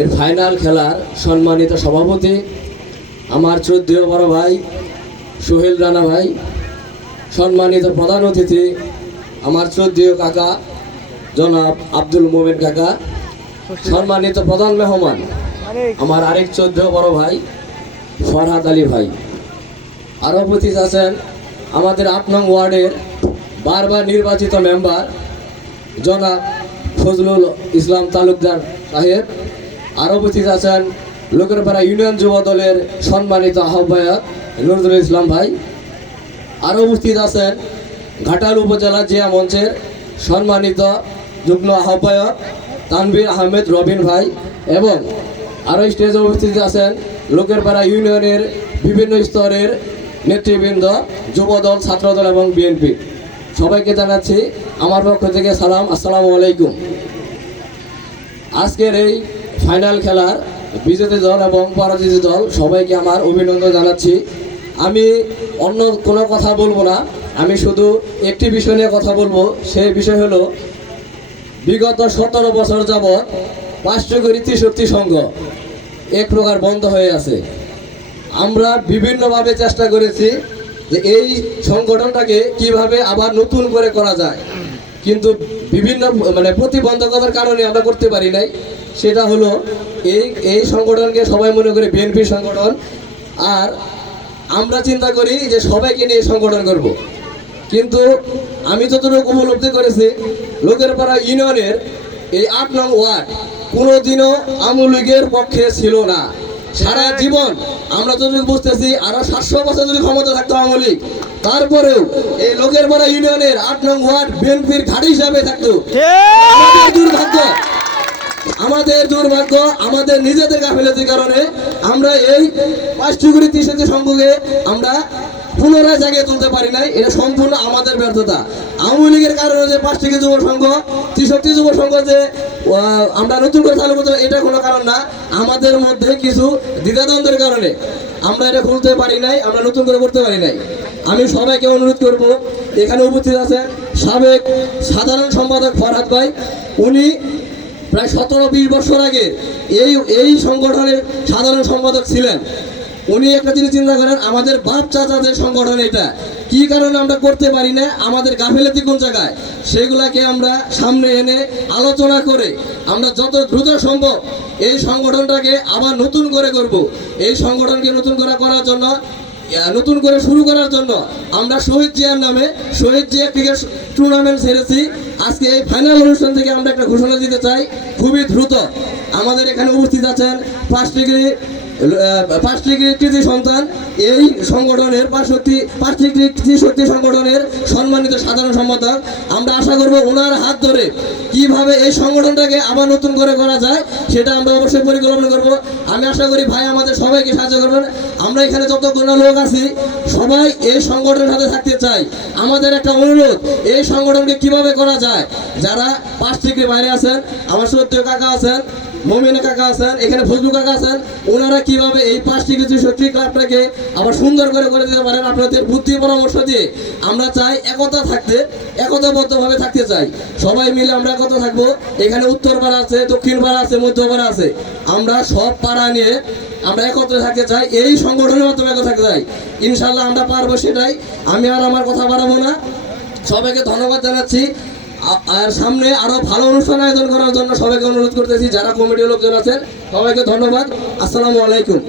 এর ফাইনাল খেলার সম্মানিত সভাপতি আমার শ্রদ্ধেয় বড় ভাই সোহেল রানা ভাই, সম্মানিত প্রধান অতিথি আমার শ্রদ্ধেয় কাকা জনাব আব্দুল মোমেন কাকা, সম্মানিত প্রধান মেহমান আমার আরেক শ্রদ্ধেয় বড় ভাই ফরহাদ আলী ভাই। আরও উপস্থিত আছেন আমাদের আট নং ওয়ার্ডের বারবার নির্বাচিত মেম্বার জনাব ফজলুল ইসলাম তালুকদার সাহেব। আরও উপস্থিত আছেন লোকেরপাড়া ইউনিয়ন যুব দলের সম্মানিত আহ্বায়ক নজরুল ইসলাম ভাই। আরও উপস্থিত আছেন ঘাটাল উপজেলা জিয়া মঞ্চের সম্মানিত যুগ্ম আহ্বায়ক তানভীর আহমেদ রবিন ভাই এবং আরও স্টেজে উপস্থিত আছেন লোকেরপাড়া ইউনিয়নের বিভিন্ন স্তরের নেতৃবৃন্দ যুবদল ছাত্রদল এবং বিএনপি। সবাইকে জানাচ্ছি আমার পক্ষ থেকে সালাম, আসসালামু আলাইকুম। আজকের এই ফাইনাল খেলার বিজেতা দল এবং পরাজিত দল, সবাইকে আমার অভিনন্দন জানাচ্ছি। আমি অন্য কোনো কথা বলব না, আমি শুধু একটি বিষয় নিয়ে কথা বলব সেই বিষয় হলো বিগত সতেরো বছর যাবৎ পাঁচশোগরি ত্রিশক্তি সংঘ এক প্রকার বন্ধ হয়ে আছে। আমরা বিভিন্নভাবে চেষ্টা করেছি যে এই সংগঠনটাকে কীভাবে আবার নতুন করে করা যায়। কিন্তু বিভিন্ন মানে প্রতিবন্ধকতার কারণে আমরা করতে পারি নাই। সেটা হলো এই এই সংগঠনকে সবাই মনে করে বিএনপি সংগঠন। আর আমরা চিন্তা করি যে সবাইকে নিয়ে সংগঠন করব। কিন্তু আমি যতটুকু উপলব্ধি করেছি লোকের পাড়া ইউনিয়নের এই আট নং ওয়ার্ড কোনোদিনও আওয়ামী লীগের পক্ষে ছিল না। সারা জীবন আমরা যতটুকু বুঝতেছি আরও সাতশো বছর যদি ক্ষমতা থাকতো আওয়ামী লীগ তারপরেও এই লোকের পাড়া ইউনিয়নের আট নং ওয়ার্ড বিএনপির ঘাড়ি হিসাবে থাকতো। দুর্ভাগ্য আমাদের দুর্ভাগ্য, আমাদের নিজেদের গাফিলতির কারণে আমরা এই পাঁচটিগুড়ি ত্রিশতি সংঘকে আমরা পুনরায় জায়গায় তুলতে পারি নাই, এটা সম্পূর্ণ আমাদের ব্যর্থতা। আওয়ামী লীগের কারণে যে পাঁচটিকে যুব সংঘ ত্রিশক্তি যুব সংঘ যে আমরা নতুন করে চালু করতে এটা কোনো কারণ না। আমাদের মধ্যে কিছু দ্বিধাদ্বন্দ্বের কারণে আমরা এটা খুলতে পারি নাই, আমরা নতুন করে করতে পারি নাই। আমি সবাইকে অনুরোধ করব, এখানে উপস্থিত আছেন সাবেক সাধারণ সম্পাদক ফরহাদ ভাই। উনি প্রায় সতেরো, বিশ বছর আগে এই এই সংগঠনের সাধারণ সম্পাদক ছিলেন। উনি একটা জিনিস চিন্তা করেন, আমাদের বাপ চাচাদের সংগঠন এটা। কি কারণে আমরা করতে পারি না? আমাদের গাফিলতি কোন জায়গায়? সেগুলাকে আমরা সামনে এনে আলোচনা করে আমরা যত দ্রুত সম্ভব এই সংগঠনটাকে আবার নতুন করে করব। এই সংগঠনকে নতুন করে করার জন্য নতুন করে শুরু করার জন্য আমরা শহীদ জিয়ার নামে শহীদ জিয়া ক্রিকেট টুর্নামেন্ট ছেড়েছি। আজকে এই ফাইনাল অনুষ্ঠান থেকে আমরা একটা ঘোষণা দিতে চাই, খুবই দ্রুত। আমাদের এখানে উপস্থিত আছেন পাঁচ ডিগ্রি পাঁচ ডিগ্রি কৃতি সন্তান। এই সংগঠনের শক্তি পাঁচ ডিগ্রি কৃতি শক্তি সংগঠনের সম্মানিত সাধারণ সম্পাদক। আমরা আশা করব ওনার হাত ধরে কীভাবে এই সংগঠনটাকে আবার নতুন করে করা যায়, সেটা আমরা অবশ্যই পরিকল্পনা করব। আমি আশা করি ভাই আমাদের সবাইকে সাহায্য করবেন। আমরা এখানে যতগুলো লোক আছি, সবাই এই সংগঠনের সাথে থাকতে চাই। আমাদের একটা অনুরোধ, এই সংগঠনকে কীভাবে করা যায়? যারা পাঁচ থেকে বাইরে আছেন, আমার সত্য কাকা আছেন মমিনা কাকা আছেন, এখানে ফজলু কাকা আছেন, ওনারা কীভাবে এই পাঁচ ডিগ্রি শক্তি ক্লাবটাকে আবার সুন্দর করে করে দিতে পারেন আপনাদের বুদ্ধি পরামর্শ দিয়ে আমরা চাই একতা থাকতে, একতাবদ্ধভাবে থাকতে চাই। সবাই মিলে আমরা একতা থাকব। এখানে উত্তর পাড়া আছে দক্ষিণ পাড়া আছে মধ্য পাড়া আছে। আমরা সব পাড়া নিয়ে আমরা একত্রে থাকতে চাই, এই সংগঠনের মাধ্যমে একত্রে থাকতে চাই। ইনশাল্লাহ আমরা পারব সেটাই। আমি আর আমার কথা বাড়াবো না। সবাইকে ধন্যবাদ জানাচ্ছি। আর সামনে আরও ভালো অনুষ্ঠান আয়োজন করার জন্য সবাইকে অনুরোধ করতেছি, যারা কমিটির লোকজন আছেন, সবাইকে ধন্যবাদ। আসসালামু আলাইকুম।